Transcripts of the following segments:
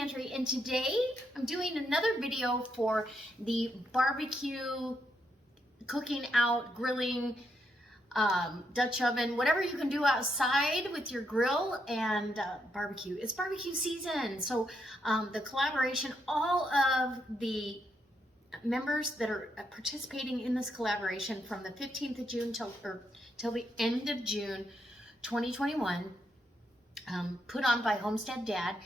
Pantry, and today I'm doing another video for the barbecue, cooking out, grilling, Dutch oven, whatever you can do outside with your grill and barbecue. It's barbecue season, so the collaboration, all of the members that are participating in this collaboration from the 15th of June till the end of June 2021, put on by Homestead Dad.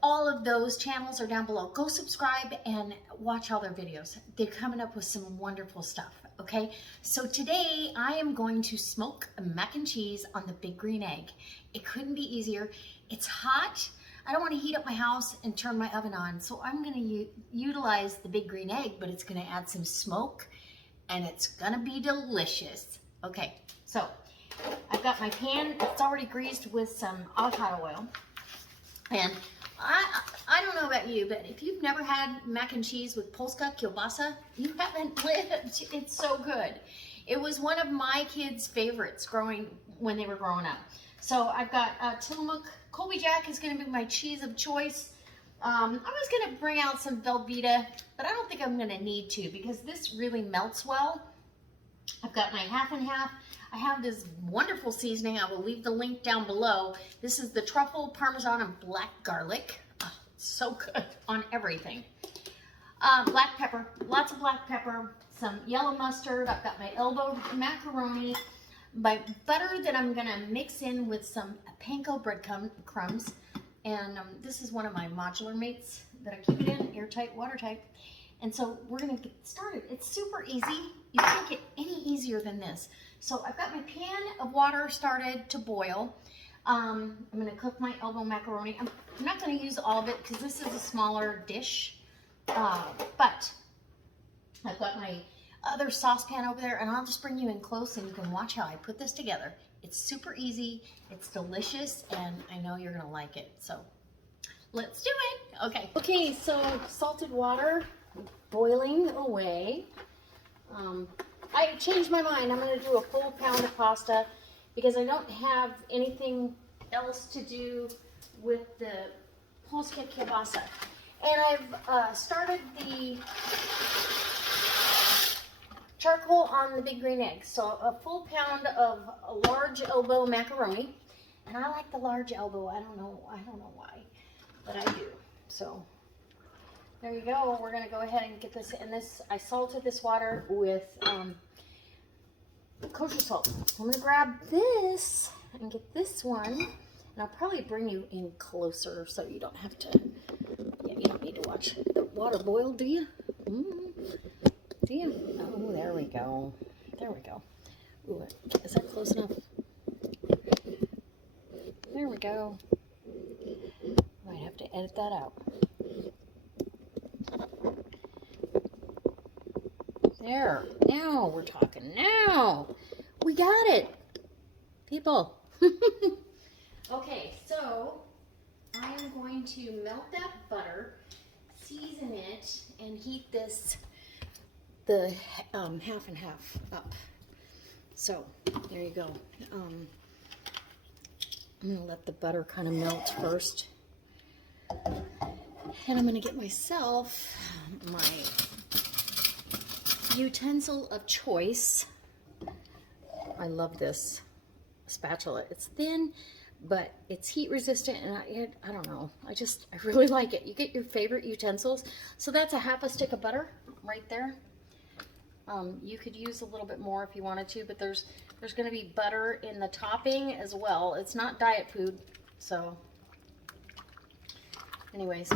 All of those channels are down below. Go subscribe and watch all their videos. They're coming up with some wonderful stuff, okay? So today I am going to smoke mac and cheese on the big green egg. It couldn't be easier. It's hot. I don't want to heat up my house and turn my oven on, so I'm going to utilize the big green egg, but it's going to add some smoke and it's going to be delicious. Okay, so I've got my pan. It's already greased with some avocado oil. And I don't know about you, but if you've never had mac and cheese with Polska kielbasa, you haven't lived. It's so good. It was one of my kids' favorites when they were growing up. So I've got Tillamook. Colby Jack is going to be my cheese of choice. I was going to bring out some Velveeta, but I don't think I'm going to need to because this really melts well. I've got my half and half. I have this wonderful seasoning. I will leave the link down below. This is the truffle, parmesan, and black garlic. Oh, so good on everything. Black pepper, lots of black pepper, some yellow mustard. I've got my elbow macaroni, my butter that I'm gonna mix in with some panko breadcrumbs. And this is one of my modular mates that I keep it in, airtight, watertight. And so we're gonna get started. It's super easy. You can't get any easier than this. So I've got my pan of water started to boil. I'm gonna cook my elbow macaroni. I'm not gonna use all of it because this is a smaller dish. But I've got my other saucepan over there and I'll just bring you in close and you can watch how I put this together. It's super easy, it's delicious, and I know you're gonna like it. So let's do it. Okay, so salted water boiling away. I changed my mind. I'm going to do a full pound of pasta because I don't have anything else to do with the Polska kielbasa. And I've started the charcoal on the big green egg. So a full pound of a large elbow macaroni. And I like the large elbow. I don't know why, but I do. So there you go. We're going to go ahead and get this. And I salted this water with kosher salt. I'm going to grab this and get this one. And I'll probably bring you in closer so you don't have to, you don't need to watch the water boil, do you? Do you? Oh, there we go. There we go. Ooh, is that close enough? There we go. Might have to edit that out. There, now we're talking. Now we got it, people. Okay, so I am going to melt that butter, season it, and heat the half and half up. So there you go. I'm gonna let the butter kind of melt first, and I'm gonna get myself my utensil of choice. I love this spatula. It's thin, but it's heat resistant, and I don't know. I really like it. You get your favorite utensils. So that's a half a stick of butter right there. You could use a little bit more if you wanted to, but there's going to be butter in the topping as well. It's not diet food, so anyways.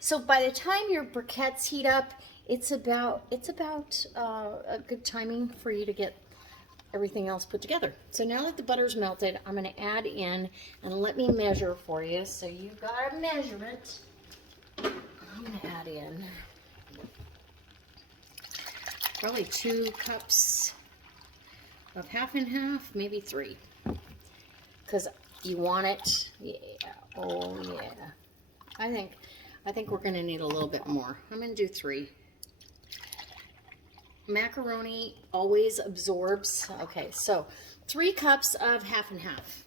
So by the time your briquettes heat up, it's about a good timing for you to get everything else put together. So now that the butter's melted, I'm going to add in, and let me measure for you. So you got a measurement. I'm going to add in probably 2 cups of half and half, maybe 3, because you want it. Yeah. Oh yeah. I think we're going to need a little bit more. I'm going to do 3. Macaroni always absorbs. Okay, so 3 cups of half and half.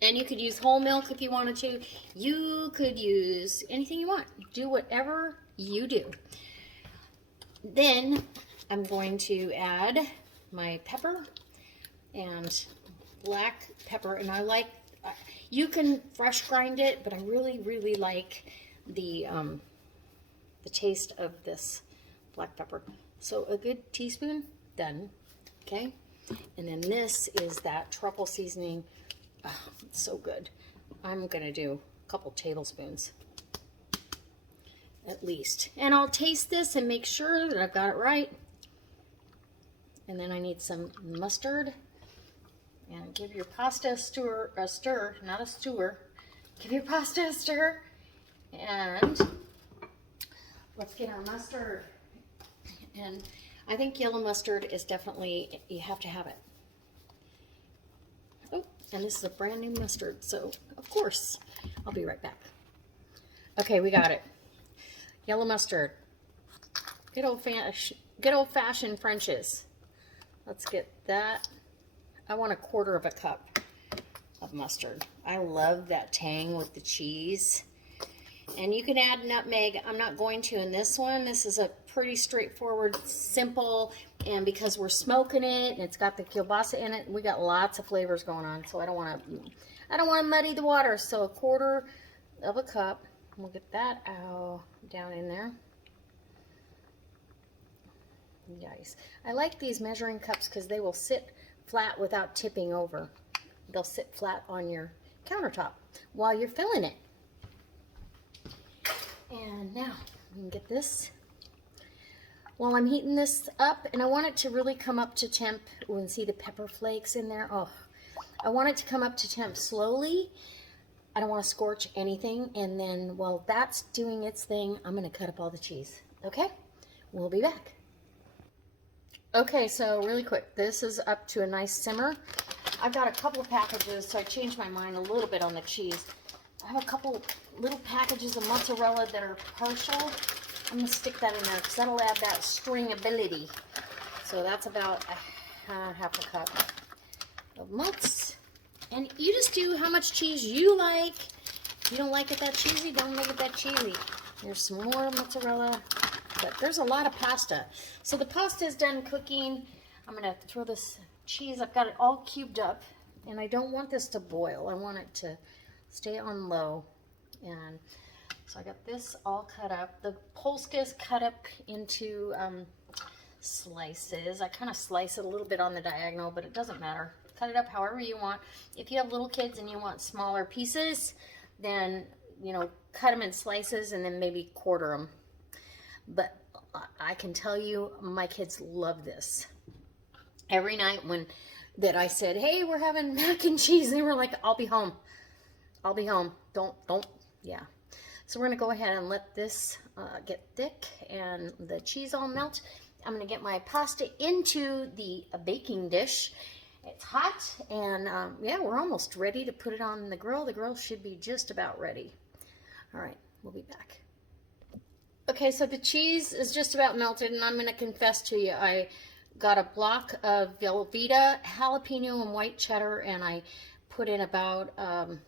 And you could use whole milk if you wanted to. You could use anything you want. Do whatever you do. Then I'm going to add my pepper and black pepper. And I like, you can fresh grind it, but I really, really like the taste of this black pepper. So a good teaspoon, done. Okay. And then this is that truffle seasoning. Oh, it's so good. I'm going to do a couple tablespoons at least. And I'll taste this and make sure that I've got it right. And then I need some mustard. And give your pasta a stir, not a stewer. Give your pasta a stir. And let's get our mustard. And I think yellow mustard is definitely, you have to have it. Oh, and this is a brand new mustard, so of course, I'll be right back. Okay, we got it. Yellow mustard. Good old-fashioned French's. Let's get that. I want 1/4 cup of mustard. I love that tang with the cheese. And you can add nutmeg. I'm not going to in this one. This is a pretty straightforward, simple, and because we're smoking it and it's got the kielbasa in it, we got lots of flavors going on. So I don't want to muddy the water. So 1/4 cup. We'll get that out down in there. Nice. I like these measuring cups because they will sit flat without tipping over. They'll sit flat on your countertop while you're filling it. And now we can get this. While I'm heating this up, and I want it to really come up to temp. You can see the pepper flakes in there. Oh, I want it to come up to temp slowly. I don't want to scorch anything. And then while that's doing its thing, I'm going to cut up all the cheese. Okay? We'll be back. Okay, so really quick, this is up to a nice simmer. I've got a couple of packages, so I changed my mind a little bit on the cheese. I have a couple little packages of mozzarella that are partial. I'm going to stick that in there because that'll add that stringability. So that's about half a cup of mozz. And you just do how much cheese you like. If you don't like it that cheesy, don't make it that cheesy. There's some more mozzarella. But there's a lot of pasta. So the pasta is done cooking. I'm going to throw this cheese. I've got it all cubed up. And I don't want this to boil. I want it to stay on low. And so I got this all cut up. The Polska is cut up into slices. I kind of slice it a little bit on the diagonal, but it doesn't matter. Cut it up however you want. If you have little kids and you want smaller pieces, then, you know, cut them in slices and then maybe quarter them. But I can tell you, my kids love this. Every night that I said, hey, we're having mac and cheese, they were like, I'll be home. I'll be home. Don't, yeah. So we're going to go ahead and let this get thick and the cheese all melt. I'm going to get my pasta into the baking dish. It's hot, and yeah, we're almost ready to put it on the grill. The grill should be just about ready. All right, we'll be back. Okay, so the cheese is just about melted, and I'm going to confess to you, I got a block of Velveeta, jalapeno, and white cheddar, and I put in about, a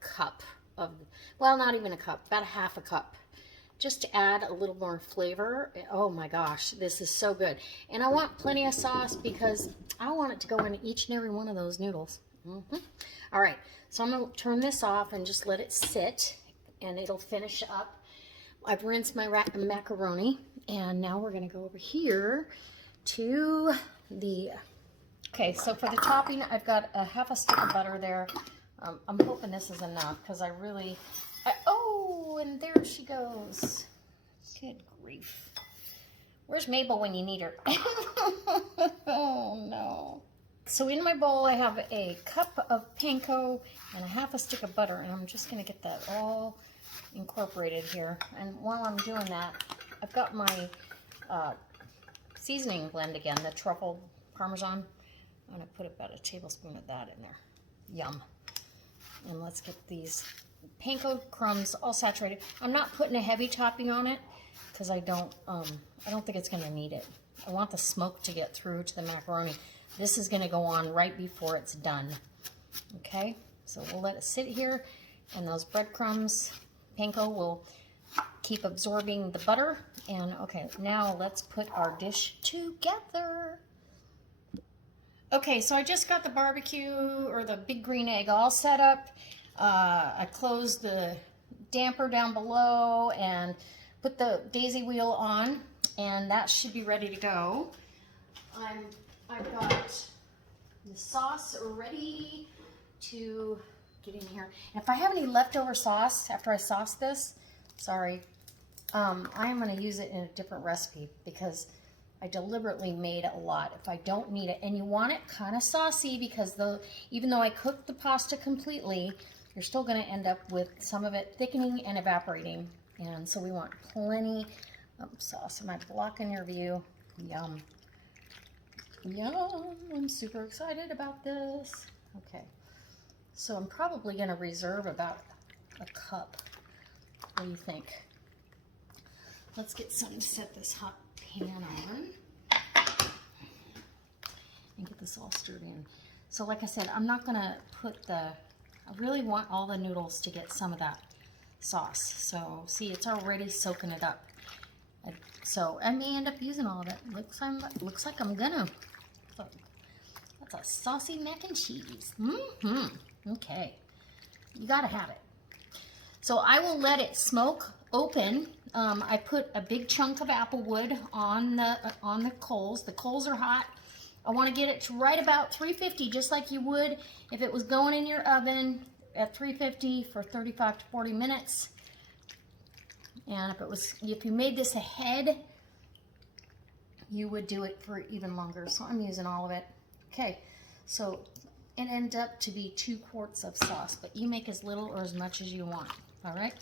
cup of, well, not even a cup, about half a cup, just to add a little more flavor. Oh my gosh, this is so good. And I want plenty of sauce because I want it to go in each and every one of those noodles. All right, so I'm going to turn this off and just let it sit, and it'll finish up. I've rinsed my macaroni, and now we're going to go over here to the, okay, so for the topping, I've got a half a stick of butter there. I'm hoping this is enough because I really, oh, and there she goes. Good grief. Where's Mabel when you need her? Oh, no. So in my bowl, I have a cup of panko and a half a stick of butter, and I'm just going to get that all incorporated here. And while I'm doing that, I've got my seasoning blend again, the truffle parmesan. I'm going to put about a tablespoon of that in there. Yum. And let's get these panko crumbs all saturated. I'm not putting a heavy topping on it because I don't think it's going to need it. I want the smoke to get through to the macaroni. This is going to go on right before it's done. Okay, so we'll let it sit here, and those breadcrumbs, panko, will keep absorbing the butter. And okay, now let's put our dish together. Okay, so I just got the barbecue or the big green egg all set up. I closed the damper down below and put the daisy wheel on, and that should be ready to go. I've got the sauce ready to get in here. And if I have any leftover sauce after I sauce this, sorry, I am going to use it in a different recipe because I deliberately made a lot. If I don't need it, and you want it kind of saucy, because even though I cooked the pasta completely, you're still going to end up with some of it thickening and evaporating. And so we want plenty of sauce. Am I blocking your view? Yum. Yum. I'm super excited about this. Okay. So I'm probably going to reserve about a cup. What do you think? Let's get something to set this hot pan on and get this all stirred in. So like I said, I'm not going to put I really want all the noodles to get some of that sauce. So see, it's already soaking it up. So I may end up using all of it. Looks like I'm gonna. That's a saucy mac and cheese. Okay, you gotta have it. So I will let it smoke open. I put a big chunk of apple wood on the coals. The coals are hot. I want to get it to right about 350, just like you would if it was going in your oven at 350 for 35 to 40 minutes. And if you made this ahead, you would do it for even longer. So I'm using all of it. Okay, so it ended up to be 2 quarts of sauce, but you make as little or as much as you want. All right.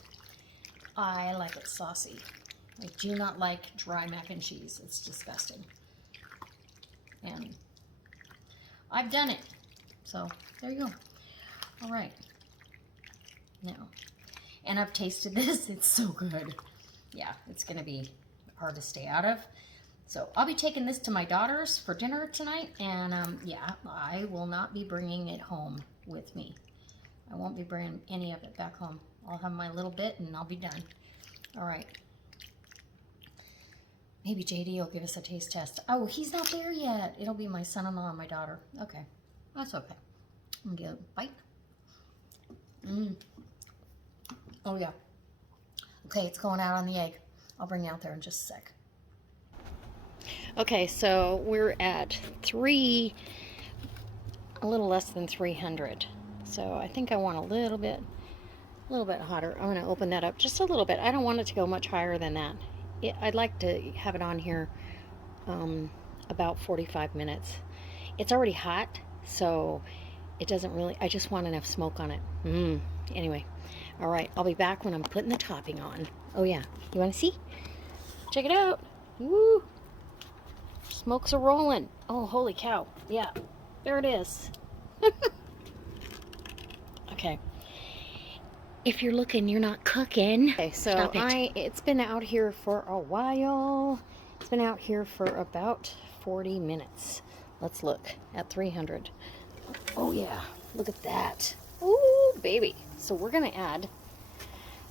I like it saucy. I do not like dry mac and cheese. It's disgusting. And I've done it. So there you go. All right. Now, and I've tasted this. It's so good. Yeah, it's going to be hard to stay out of. So I'll be taking this to my daughter's for dinner tonight. And yeah, I will not be bringing it home with me. I won't be bringing any of it back home. I'll have my little bit and I'll be done. All right. Maybe JD will give us a taste test. Oh, he's not there yet. It'll be my son-in-law and my daughter. Okay. That's okay. I'm going to get a bite. Oh, yeah. Okay, it's going out on the egg. I'll bring you out there in just a sec. Okay, so we're at a little less than 300. So I think I want a little bit hotter. I'm going to open that up just a little bit. I don't want it to go much higher than that. I'd like to have it on here about 45 minutes. It's already hot, so it doesn't really, I just want enough smoke on it. Anyway, all right, I'll be back when I'm putting the topping on. Oh yeah, you want to see? Check it out. Woo! Smokes are rolling. Oh, holy cow. Yeah, there it is. Okay. If you're looking, you're not cooking. Okay, so it's been out here for a while. It's been out here for about 40 minutes. Let's look at 300. Oh yeah, look at that. Ooh, baby. So we're gonna add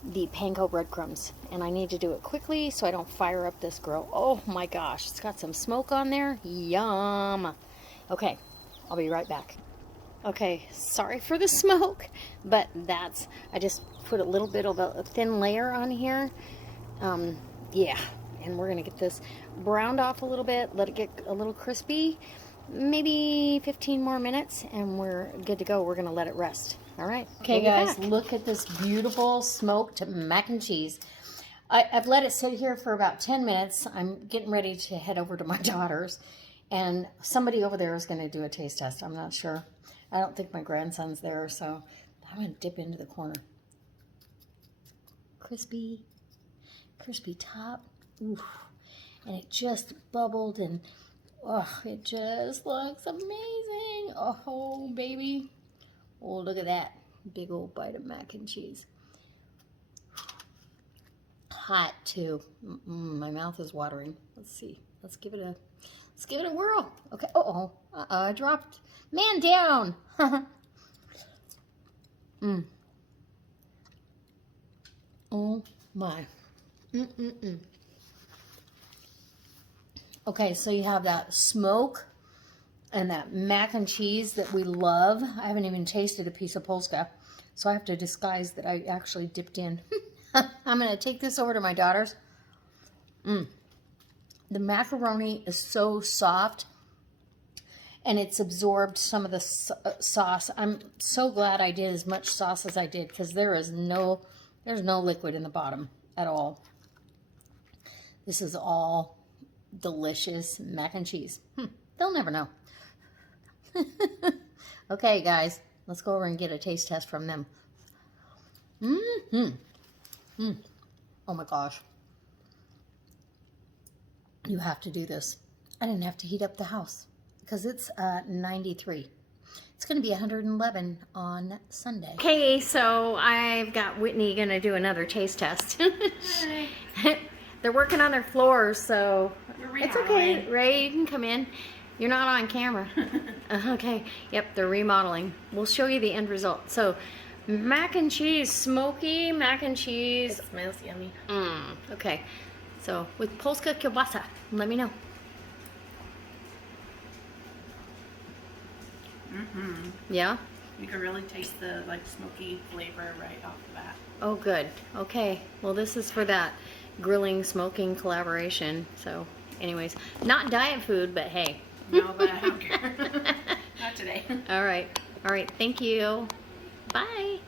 the panko breadcrumbs, and I need to do it quickly so I don't fire up this grill. Oh my gosh, it's got some smoke on there. Yum. Okay, I'll be right back. Okay, sorry for the smoke, but I just put a little bit of a thin layer on here. Yeah, and we're gonna get this browned off a little bit, let it get a little crispy, maybe 15 more minutes, and we're good to go. We're gonna let it rest. All right. Okay, guys, look at this beautiful smoked mac and cheese. I've let it sit here for about 10 minutes. I'm getting ready to head over to my daughter's, and somebody over there is gonna do a taste test. I'm not sure. I don't think my grandson's there, so I'm going to dip into the corner. Crispy top. Ooh. And it just bubbled, and oh, it just looks amazing. Oh, baby. Oh, look at that. Big old bite of mac and cheese. Hot, too. My mouth is watering. Let's see. Let's give it a whirl. Okay. I dropped. Man down. Oh my. Okay, so you have that smoke and that mac and cheese that we love. I haven't even tasted a piece of Polska, so I have to disguise that I actually dipped in. I'm going to take this over to my daughter's. The macaroni is so soft, and it's absorbed some of the sauce. I'm so glad I did as much sauce as I did, because there's no liquid in the bottom at all. This is all delicious mac and cheese. They'll never know. Okay, guys, let's go over and get a taste test from them. Oh my gosh. You have to do this. I didn't have to heat up the house because it's 93. It's going to be 111 on Sunday. Okay, so I've got Whitney going to do another taste test. They're working on their floors, so it's okay. Ray, you can come in. You're not on camera. Okay, yep, they're remodeling. We'll show you the end result. So, mac and cheese, smoky mac and cheese. It smells yummy. Okay, so with Polska kielbasa, let me know. Yeah? You can really taste the smoky flavor right off the bat. Oh, good. Okay, well, this is for that grilling, smoking collaboration. So, anyways, not diet food, but hey. No, but I don't care. Not today. All right. All right. Thank you. Bye.